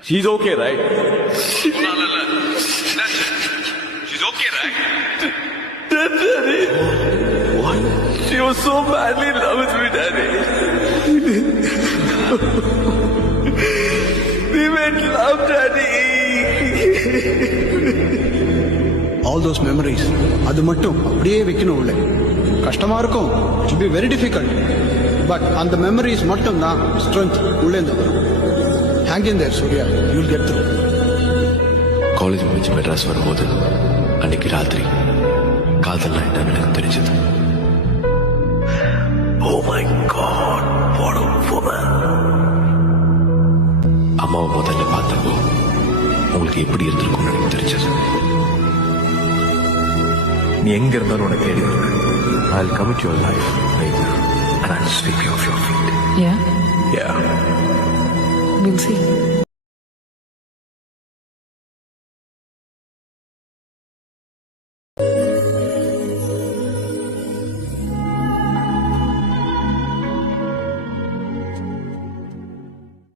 She's okay, right? She's okay, right? Daddy. What? She was so madly in love with me, Daddy. We made love, Daddy. All those memories, அது மட்டும் அப்படியே வைக்கணும் உள்ள. கஷ்டமா இருக்கும், it will be very difficult. But அந்த memories மட்டும் தான் strength உள்ளே இருந்து வரும். Hang in there, Surya. You will get through. College முடிச்சு மெட்ராஸ் வரும்போது அன்னைக்கு ராத்திரி காதல்னா என்னன்னு எனக்கு தெரிஞ்சது. Oh my God, what a woman. அம்மாவை முதல்ல பார்த்தப்போ உங்களுக்கு எப்படி இருந்திருக்கும்னு எனக்கு தெரிஞ்சது. நீ எங்க இருந்தாலும் உனக்கு தேடி வருவேன். I'll come into your life right now and I'll sweep you off your feet. Yeah, Yeah. we'll see.